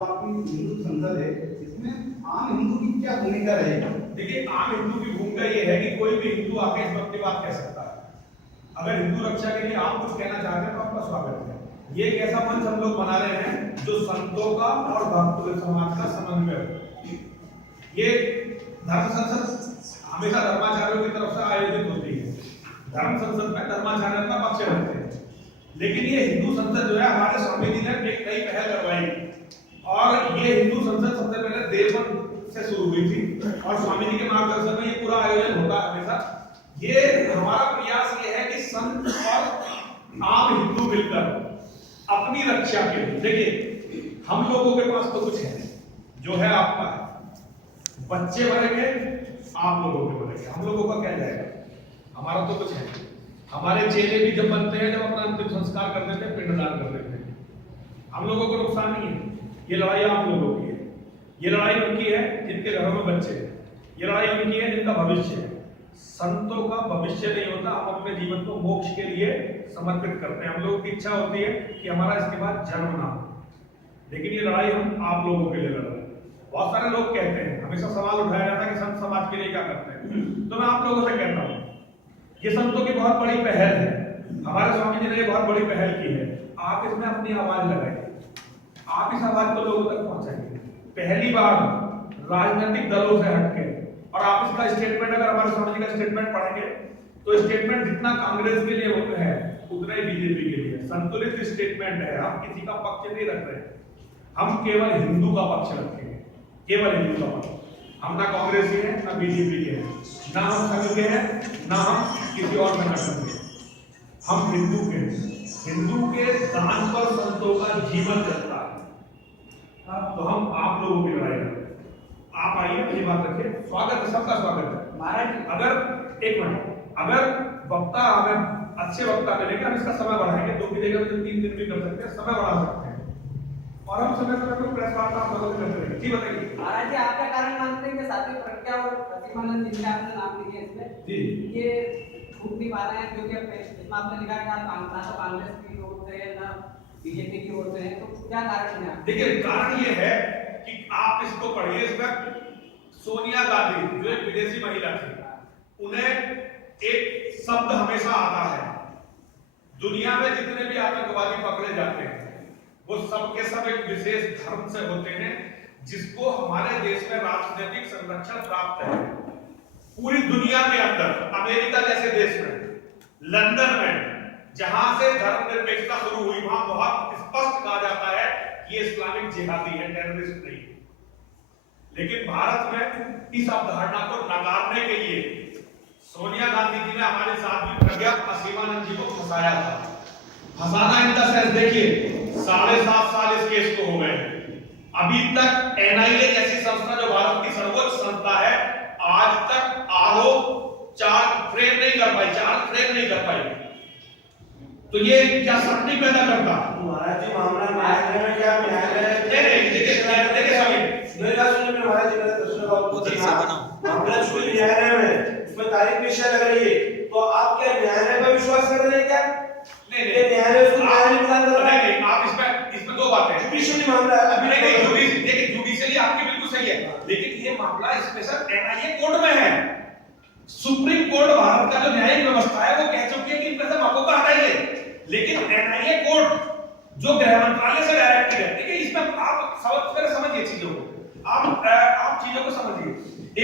आपकी हिंदू संसद है, इसमें आम हिंदू की क्या भूमिका रहेगी? देखिए, आम हिंदू की भूमिका ये है कि कोई भी हिंदू आके इस वक्त की बात कह सकता है। अगर हिंदू रक्षा के लिए आप कुछ कहना चाहते हैं तो आपका स्वागत है। ये एक ऐसा मंच हम लोग बना रहे हैं जो संतों का और भक्त समाज का समन्वय हो। ये धर्म संसद हमेशा धर्माचार्यों की तरफ से आयोजित होती है। धर्म संसद में धर्माचार्य अपना पक्ष रखते हैं, लेकिन ये हिंदू संसद जो है, हमारे स्वामी जी ने एक नई पहल करवाई और ये हिंदू संसद सबसे पहले देवबंद से शुरू हुई थी और स्वामी जी के मार्गदर्शन में ये पूरा आयोजन होता है हमेशा। ये हमारा प्रयास ये है कि संत और आम हिंदू मिलकर अपनी रक्षा के लिए, देखिए हम लोगों के पास तो कुछ है जो है आपका है, बच्चे बनेंगे आप लोगों के बनेंगे, हम लोगों का क्या जाएगा, हमारा तो कुछ है। हमारे चेले भी जब बनते हैं, जब अपना अंतिम संस्कार कर देते हैं, पिंडदान कर देते हैं, हम लोगों को नुकसान नहीं है। ये लड़ाई आप लोगों की है, ये लड़ाई उनकी है जिनके घरों में बच्चे हैं, ये लड़ाई उनकी है जिनका भविष्य है। संतों का भविष्य नहीं होता, हम अपने जीवन को मोक्ष के लिए समर्पित करते हैं। हम लोगों की इच्छा होती है कि हमारा इसके बाद जन्म ना हो, लेकिन ये लड़ाई हम आप लोगों के लिए लड़ रहे हैं। बहुत सारे लोग कहते हैं, हमेशा सवाल उठाया जाता है कि संत समाज के लिए क्या करते हैं, तो मैं आप लोगों से कहता हूँ ये संतों की बहुत बड़ी पहल है, हमारे स्वामी जी ने ये बहुत बड़ी पहल की है। आप इसमें अपनी आवाज लगाइए, आप इस आवाज को लोगों तक पहुंचाइए। पहली बार राजनीतिक दलों से हटके, और आप इसका स्टेटमेंट अगर हमारे स्वामी जी का स्टेटमेंट पढ़ेंगे तो स्टेटमेंट जितना कांग्रेस के लिए है उतना ही बीजेपी के लिए संतुलित स्टेटमेंट है। हम किसी का पक्ष नहीं रख रहे, हम केवल हिंदू का पक्ष रखेंगे, केवल हिंदू का पक्ष। हम ना कांग्रेसी हैं ना बीजेपी के हैं, ना हम संघ के हैं ना हम किसी और संगठन के, हम हिंदू के हैं। हिंदू के दान पर संतों का जीवन चलता है, तो हम आप लोगों की लड़ाई लड़ रहे हैं। आप आइए, अपनी बात रखिए, स्वागत है, सबका स्वागत है। महाराज अगर एक मिनट, अगर वक्ता हमें अच्छे वक्ता मिलेंगे, हम इसका समय बढ़ाएंगे, 2 की जगह 3 दिन भी कर सकते हैं, समय बढ़ा सकते हैं और हम समय समय पर प्रेस वार्ता आप लोगों से करते रहेंगे। जी बताइए महाराज जी, आप क्या कारण मानते हैं कि साथी प्रज्ञा और प्रतिमानंद जिनका आपने नाम लिया इसमें जी ये छूट नहीं पा रहे हैं, क्योंकि इसमें आपने लिखा है कि आप ना तो कांग्रेस की ओर से है ना बीजेपी की ओर से है, तो क्या कारण है? देखिए, कारण ये है कि आप इसको पढ़िए, इसमें सोनिया गांधी जो एक विदेशी महिला थी, उन्हें एक शब्द हमेशा आता है, दुनिया में जितने भी आतंकवादी पकड़े जाते हैं वो सब के सब एक विशेष धर्म से होते हैं जिसको हमारे देश में राजनीतिक संरक्षण प्राप्त है। पूरी दुनिया के अंदर, अमेरिका जैसे देश में, लंदन में, जहां से धर्मनिरपेक्षता शुरू हुई, वहां बहुत स्पष्ट कहा जाता है कि ये इस्लामिक जिहादी है, टेररिस्ट नहीं। लेकिन भारत में इस अवधारणा को नकारने के लिए सोनिया गांधी जी ने हमारे साथ प्रज्ञा सीमानंद जी को फंसाया था। फंसाना इन द सेंस, देखिए 7.5 साल इस केस को हो गए, अभी तक एनआईए जैसी संस्था जो भारत की सर्वोच्च संस्था है, आज तक आरोप चार्ज फ्रेम नहीं कर पाई। तो ये क्या शक नहीं पैदा करता? महाराज जी, मामला न्यायालय में क्या न्यायालय देखिए स्वामी, मेरा सुनिए महाराज जी, मेरा प्रश्न का मामला शुरू न्यायालय में, इसमें तारीख पेश लग रही है, तो आप क्या न्यायालय पर विश्वास कर रहे हैं क्या? नहीं, न्यायालय को न्यायालय प्रदान कर रहा है। आप इसमें 2 बातें हैं। जुडिशियली मामला है, अभी नहीं, देखिए जुडिशियली आपकी बिल्कुल सही है, लेकिन ये मामला स्पेशल एनआईए कोर्ट में है। सुप्रीम कोर्ट भारत का जो न्यायिक व्यवस्था है वो कह चुकी है कि इनमें से मौकों का हटाइए, लेकिन एनआईए कोर्ट जो गृह मंत्रालय से डायरेक्टेड है, देखिए इसमें आप समझिए चीजों को, आप चीजों को समझिए।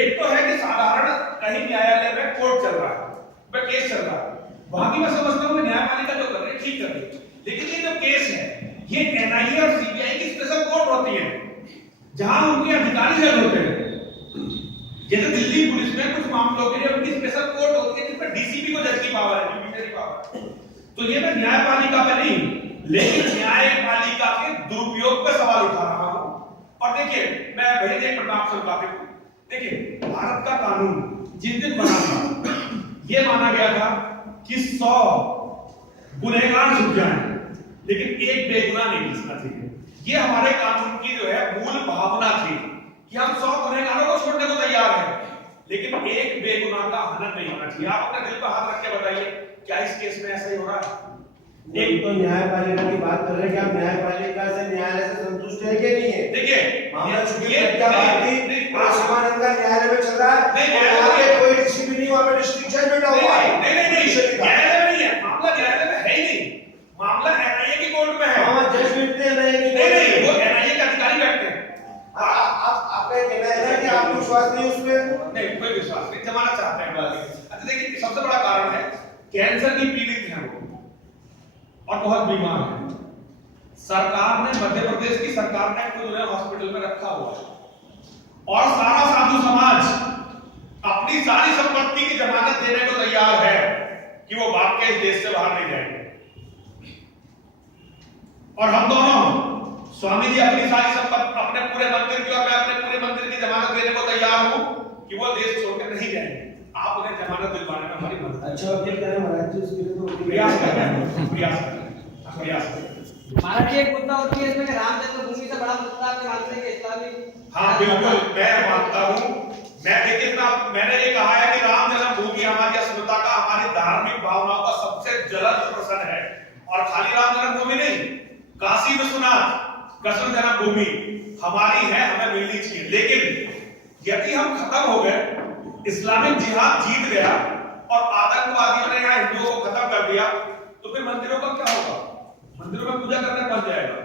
एक तो है कि साधारण कहीं न्यायालय में कोर्ट चल रहा है, केस चल रहा है, वहां की मैं समझता हूं न्यायपालिका जो कर रही है ठीक कर रही है, लेकिन ये जो केस है ये एनआईए और सीबीआई की स्पेशल कोर्ट होती है जहां उनके अधिकारी जज होते हैं। जैसे दिल्ली पुलिस में कुछ मामलों के लिए उनकी स्पेशल कोर्ट होती है जिसमें डीसीपी को जज की पावर है, जुडिशरी पावर। तो ये मैं न्यायपालिका पे नहीं, लेकिन न्यायपालिका के दुरुपयोग पे सवाल उठा रहा हूं। और देखिए, मैं भेज एक प्रताप से बातें, देखिए भारत का कानून जिस दिन बना था ये माना गया था कि 100 गुनहगार छूट जाएं, लेकिन एक बेगुनाह नहीं बचना चाहिए। ये हमारे कानून की जो है मूल भावना थी कि हम 100 गुनहगारों को छोड़ने को तैयार हैं, लेकिन एक बेगुनाह का हनन नहीं होना चाहिए। आप अपने दिल पर हाथ रख के बताइए, क्या इस केस में ऐसा ही हो रहा है? एक तो न्यायपालिका की बात कर रहे हैं कि आप न्यायपालिका से न्यायालय से संतुष्ट है कि नहीं है? देखिए मामला चूंकि ये प्रत्यावर्ती और समानंद का न्यायालय में चल रहा है, नहीं, और वहाँ पे कोई किसी भी नहीं, वहाँ पे डिस्ट्रिक्ट जज बैठा हुआ है। नहीं न्यायालय में नहीं है मामला, न्यायालय में है ही नहीं मामला, एनआईए की कोर्ट में है। हाँ, जज बैठते हैं नहीं वो एनआईए के अधिकारी बैठते हैं। आपका कहना है कि आपको विश्वास नहीं उसमें? नहीं कोई विश्वास नहीं, जमाना चाहते हैं वाले। अच्छा देखिए सबसे बड़ा कारण है कैंसर की पीड़ित है वो और बहुत बीमार है। सरकार ने, मध्य प्रदेश की सरकार ने खुद उन्हें हॉस्पिटल में रखा हुआ है और सारा साधु समाज अपनी सारी संपत्ति की जमानत देने को तैयार है कि वो भाग के इस देश से बाहर नहीं जाएंगे। और हम दोनों स्वामी जी अपनी सारी संपत्ति, अपने पूरे मंदिर की और मैं अपने पूरे मंदिर की जमानत देने को तैयार हूं कि वो देश छोड़कर नहीं जाएंगे। आप उन्हें जमानत दिलवाने में हमारी मदद। अच्छा वकील करें महाराज जी, उसके लिए तो प्रयास कर रहे हैं, प्रयास कर रहे हैं। महाराज जी एक मुद्दा होती है इसमें कि राम जन्मभूमि से बड़ा मुद्दा आपके मानते हैं कि इस्लामी। हाँ बिल्कुल मैं मानता हूँ। मैं देखिए मैंने ये कहा है कि राम जन्मभूमि हमारी अस्मिता का, हमारी धार्मिक भावनाओं का सबसे ज्वलंत प्रश्न है। और खाली राम जन्मभूमि नहीं, काशी विश्वनाथ कृष्ण जन्मभूमि हमारी है, हमें मिलनी चाहिए। लेकिन यदि हम खत्म हो गए, इस्लामिक जिहाद जीत गया और आतंकवादियों ने यहाँ हिंदुओं को खत्म कर दिया, तो फिर मंदिरों का क्या होगा? मंदिरों में पूजा करने बन जाएगा।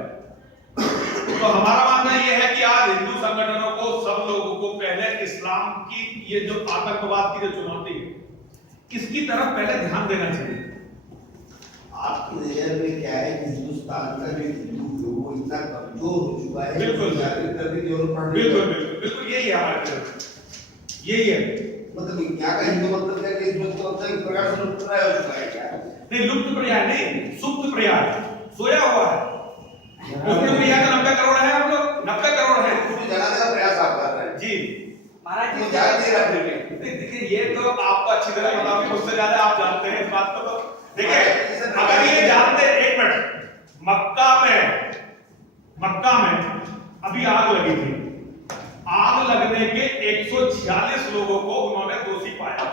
तो हमारा मानना यह है कि आज हिंदू संगठनों को, सब लोगों को पहले इस्लाम की ये जो आतंकवाद की जो चुनौती है, इसकी तरफ पहले ध्यान देना चाहिए। आपकी नजर में क्या है कि हिंदुस्तान का जो हिंदू लोगों इतना कमजोर हो चुका है, बिल्कुल जागृत करने की जरूरत पड़ रही है। बिल्कुल बिल्कुल बिल्कुल यही है हमारे तरफ, यही है। मतलब क्या का हिंदू मतलब क्या कि इसमें तो अब तक एक प्रकार से लुप्त प्राय हो चुका है क्या? नहीं लुप्त पर्याय नहीं, सुप्त पर्याय, सोया हुआ है। लुप्त पर्याय का 90 करोड़ है, हम लोग 90 करोड़ है। उसको जगाने का प्रयास आप कर रहे हैं जी महाराज जी वो जाग नहीं रहा फिर भी। देखिए ये तो आपको अच्छी तरह पता है, मुझसे ज्यादा आप जानते हैं इस बात को। तो देखिए अगर ये जानते, एक मिनट, मक्का में अभी आग लगी थी। आग लगने के 146 लोगों को उन्होंने दोषी पाया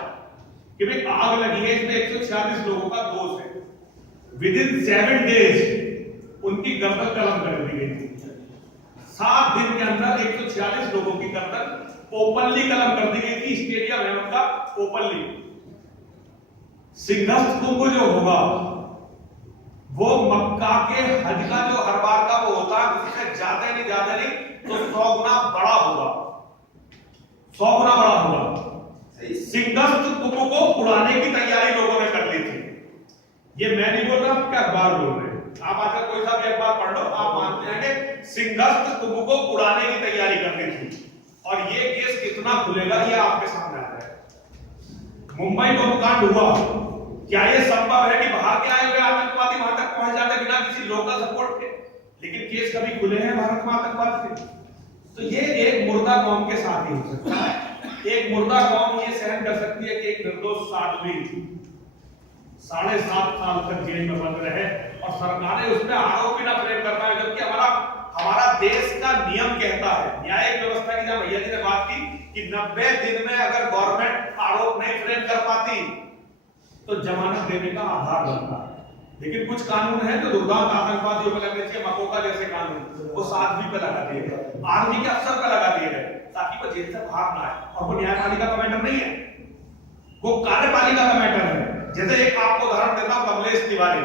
कि भाई आग लगी है, इसमें 146 लोगों का दोष है। विद इन 7 डेज उनकी गर्दन कलम कर दी गई थी। 7 दिन के अंदर 146 लोगों की गर्दन ओपनली कलम कर दी गई थी। स्टेडियम है उनका ओपनली। सिंघस्थ कुंभ जो होगा वो मक्का के हज का जो हर बार का वो होता है, उससे ज्यादा नहीं तो 100 गुना बड़ा होगा, 100 गुना बड़ा होगा। सिंघस्थ कुंभ को उड़ाने की तैयारी लोगों ने कर ली थी। ये मैं नहीं बोल रहा, क्या अखबार बोल रहे हैं। आप आकर कोई सा भी अखबार पढ़ लो, आप मानते हैं कि सिंघस्थ कुंभ को उड़ाने की तैयारी कर ली थी। और ये केस कितना खुलेगा ये आपके सामने आ रहा है। मुंबई बम कांड हुआ, क्या ये संभव है कि बाहर के आए हुए आतंकवादी वहां तक पहुंच जाते बिना किसी लोकल सपोर्ट के? लेकिन केस कभी खुले हैं भारत में आतंकवाद के? तो ये एक मुर्दा कौम के साथ ही हो सकता है। एक मुर्दा कौम ये सहन कर सकती है कि एक निर्दोष साध्वी 7.5 साल तक जेल में बंद रहे और सरकारें उस पर आरोप भी ना फ्रेम कर पाए, जबकि हमारा देश का नियम कहता है, न्यायिक व्यवस्था की, जब भैया जी ने बात की कि 90 दिन में अगर गवर्नमेंट आरोप नहीं फ्रेम कर पाती तो जमानत देने का आधार बनता है। लेकिन कुछ कानून है तो दुर्दांत आतंकवादियों पर लगने चाहिए, मकोका जैसे कानून, वो साध्वी पे लगा दिए गए, आर्मी के अफसर पे लगा दिए गए ताकि वो जेल से बाहर ना आए। और वो न्यायपालिका का मैटर नहीं है, वो कार्यपालिका का मैटर है। जैसे एक आपको उदाहरण देता हूं, कमलेश तिवारी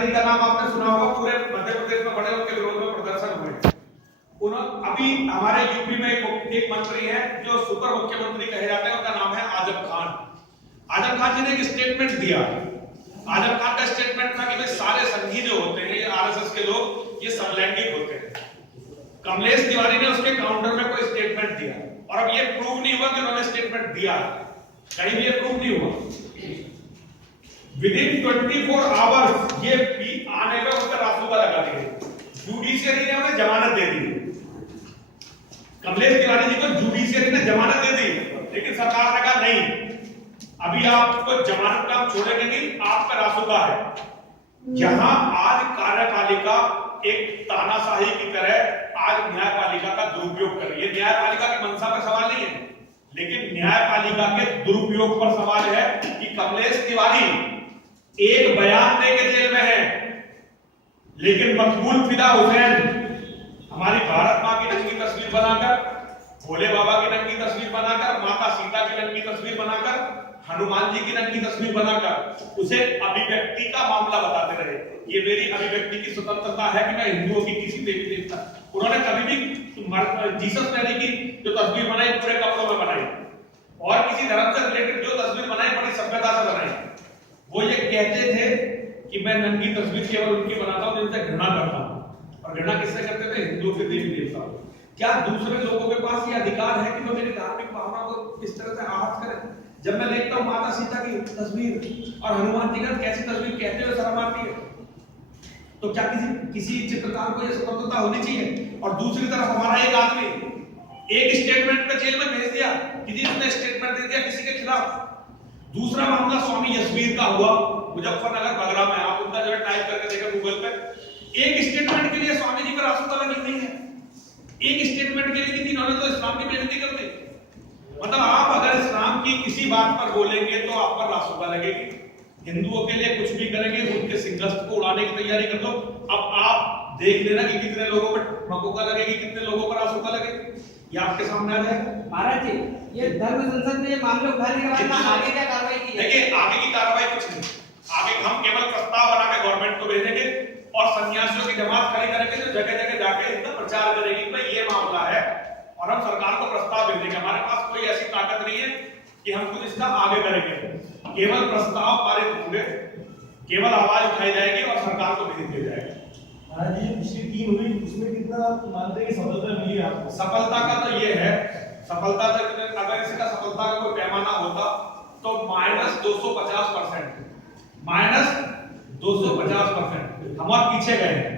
जी का नाम आपने सुना होगा। पूरे मध्य प्रदेश में बड़े उनके विरोध में प्रदर्शन हुए। उन्होंने अभी हमारे यूपी में एक मंत्री है जो सुपर मुख्यमंत्री कहे जाते हैं, उनका नाम है आजम खान। आजम खान जी ने एक स्टेटमेंट दिया। आजम खान का स्टेटमेंट था कि भाई सारे संघी जो होते हैं, ये आरएसएस के लोग, ये समलैंगिक होते हैं। कमलेश तिवारी ने उसके काउंटर में कोई स्टेटमेंट दिया और अब ये प्रूव नहीं हुआ कि उन्होंने स्टेटमेंट दिया, कहीं भी ये प्रूव नहीं हुआ। विद इन 24 आवर्स ये आने में उनका रासुका लगा दी गई। जुडिशियरी ने उन्हें जमानत दे दी। कमलेश तिवारी जी को जुडिशियरी ने जमानत दे दी, लेकिन सरकार ने कहा नहीं, अभी आपको जमानत का हम छोड़ेंगे नहीं, आपका रासुका है। जहां आज कार्यपालिका एक तानाशाही की तरह आज न्यायपालिका का दुरुपयोग कर रही है। न्यायपालिका की मंशा पर सवाल नहीं है, लेकिन न्यायपालिका के दुरुपयोग पर सवाल है कि कमलेश तिवारी एक बयान दे के जेल में है, लेकिन मकबूल फिदा हुसैन हमारी भारत मां की नंगी तस्वीर बनाकर, भोले बाबा की नंगी तस्वीर बनाकर, माता सीता की नंगी तस्वीर बनाकर, हनुमान जी की नंगी तस्वीर बनाकर उसे अभिव्यक्ति का मामला बताते रहे। ये मेरी अभिव्यक्ति की स्वतंत्रता है कि मैं हिंदुओं की किसी देवी देवता, उन्होंने कभी भी जीसस मैरी की जो तस्वीर बनाई पूरे कपड़ों में बनाई, और किसी धर्म से रिलेटेड जो तस्वीर बनाई बड़ी सभ्यता से बनाई। वो ये कहते थे कि मैं नंगी तस्वीर केवल उनकी बनाता हूं जिनसे घृणा करता हूं, और घृणा किससे करते थे? हिंदुओं के देवी देवता। क्या दूसरे लोगों के पास ये अधिकार है कि वो मेरी धार्मिक भावना को इस तरह से आहत करें? जब मैं देखता हूं माता सीता की तस्वीर और हनुमान जी की कैसी तस्वीर कहते हुए शर्म आती है, तो क्या किसी चित्रकार को यह स्वतंत्रता होनी चाहिए? और दूसरी तरफ हमारा एक आदमी एक स्टेटमेंट पे जेल में भेज दिया, किसी ने स्टेटमेंट दे दिया किसी के खिलाफ। दूसरा मामला स्वामी यशवीर का हुआ मुजफ्फरनगर बगरा में, आप उनका जो टाइप करके देखा गूगल पे, एक स्टेटमेंट के लिए स्वामी जी पर आशुता लगी हुई है। एक स्टेटमेंट के लिए इन्होंने तो इस्लाम की बेइज्जती कर दी। मतलब आप अगर इस्लाम की किसी बात पर बोलेंगे तो आप पर रासुका लगेगी, हिंदुओं के लिए कुछ भी करेंगे उनके सिंहस्थ को उड़ाने की तैयारी कर लो। अब आप देख लेना कि कितने लोगों पर मकोका लगेगी, कितने लोगों पर रासुका लगेगी, ये आपके सामने आ जाएगा। महाराज जी, ये धर्म संसद ने मामले उठाने के बाद आगे क्या कार्रवाई की है? देखिए आगे की कार्रवाई कुछ नहीं, आगे हम केवल प्रस्ताव बना के गवर्नमेंट को भेजेंगे और सन्यासियों की जमात खड़ी करेंगे जो जगह जगह जाके इसका प्रचार करेगी कि भाई ये मामला है, और हम सरकार को प्रस्ताव भेजेंगे। हमारे पास कोई ऐसी ताकत नहीं है कि हम कुछ इसका आगे करेंगे, केवल प्रस्ताव पारित होंगे, केवल आवाज उठाई जाएगी और सरकार को भेज दिया जाएगा। महाराज जी, पिछली टीम हुई उसमें कितना मानते हैं कि सफलता मिली आपको? सफलता का तो ये है, सफलता तक अगर इसका सफलता का कोई पैमाना होता तो -250%, -250%, हम और पीछे गए हैं।